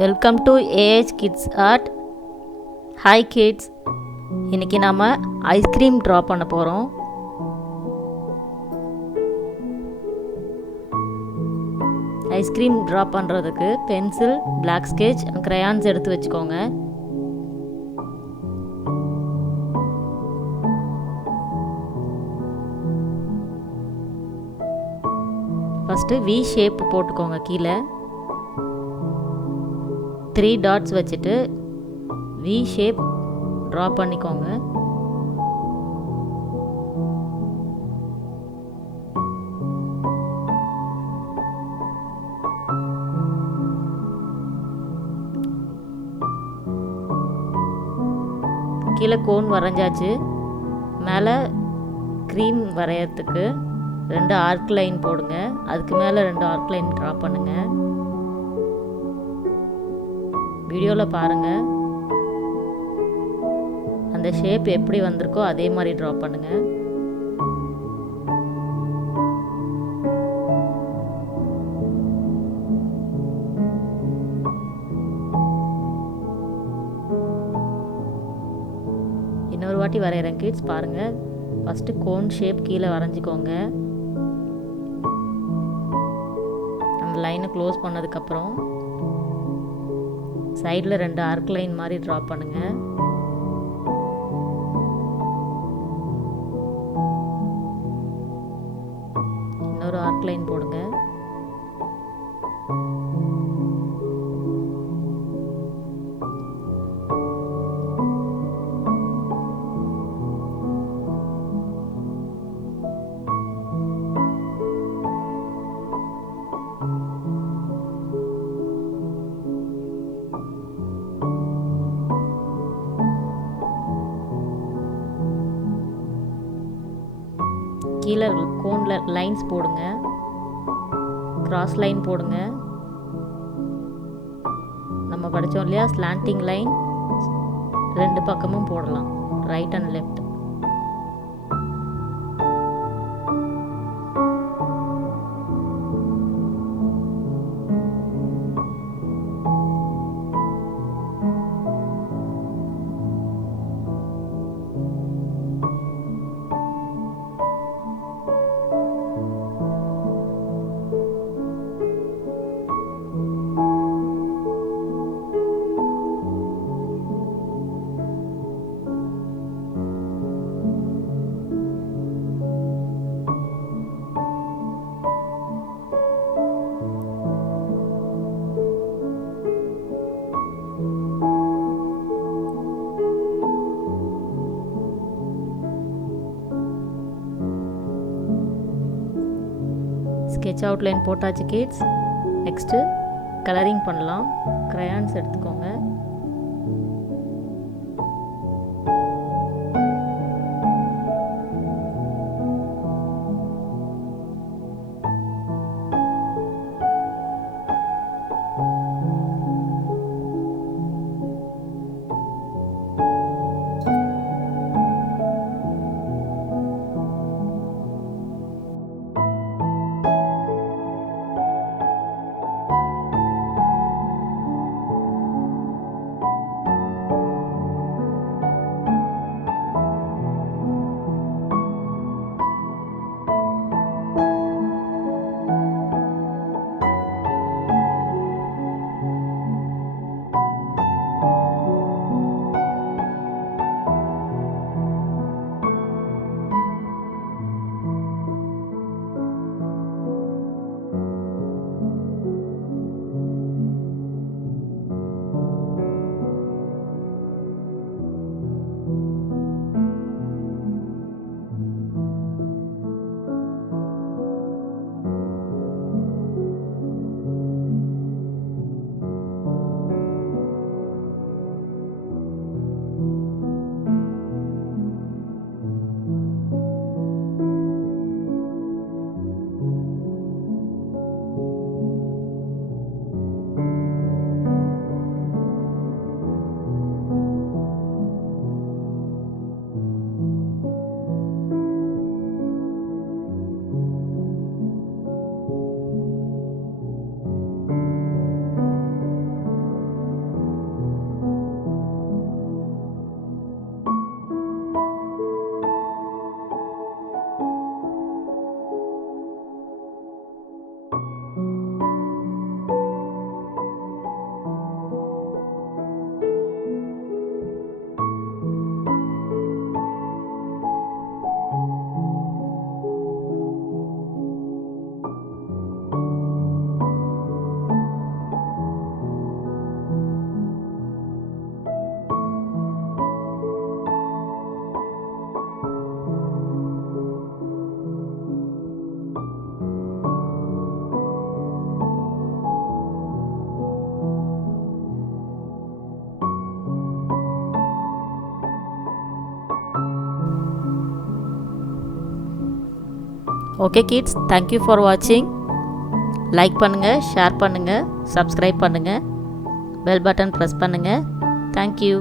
Welcome to AH kids art. Hi kids, இன்றைக்கி நாம் ice cream draw பண்ண போகிறோம். ஐஸ்கிரீம் ட்ரா பண்ணுறதுக்கு பென்சில், பிளாக் ஸ்கெட்ச், crayons எடுத்து வச்சுக்கோங்க. ஃபஸ்ட்டு வி ஷேப் போட்டுக்கோங்க. கீழே 3 டாட்ஸ் வச்சுட்டு வி ஷேப் ட்ரா பண்ணிக்கோங்க. கீழே கோன் வரைஞ்சாச்சு. மேலே க்ரீம் வரையறதுக்கு 2 ஆர்க் லைன் போடுங்க. அதுக்கு மேலே 2 ஆர்க் லைன் ட்ரா பண்ணுங்கள். வீடியோவில் பாருங்கள். அந்த ஷேப் எப்படி வந்திருக்கோ அதே மாதிரி ட்ரா பண்ணுங்கள். இன்னொரு வாட்டி வரைகிறேன் கிட்ஸ், பாருங்கள். ஃபஸ்ட்டு கோன் ஷேப் கீழே வரைஞ்சிக்கோங்க. அந்த லைனை க்ளோஸ் பண்ணதுக்கப்புறம் சைடில் 2 ஆர்க் லைன் மாதிரி ட்ரா பண்ணுங்கள். இன்னொரு ஆர்க் லைன் போடுங்க. கீழே கோனில் லைன்ஸ் போடுங்க. கிராஸ் லைன் போடுங்க. நம்ம படித்தோம் இல்லையா, ஸ்லாண்டிங் லைன் 2 பக்கமும் போடலாம், right and left. Sketch outline போட்டாச்சு கிட்ஸ். நெக்ஸ்ட்டு கலரிங் பண்ணலாம். crayons எடுத்துக்கோங்க. ஓகே கிட்ஸ், தேங்க்யூ ஃபார் வாட்சிங். லைக் பண்ணுங்கள், ஷேர் பண்ணுங்கள், சப்ஸ்கிரைப் பண்ணுங்கள், பெல் பட்டன் ப்ரெஸ் பண்ணுங்கள். தேங்க்யூ.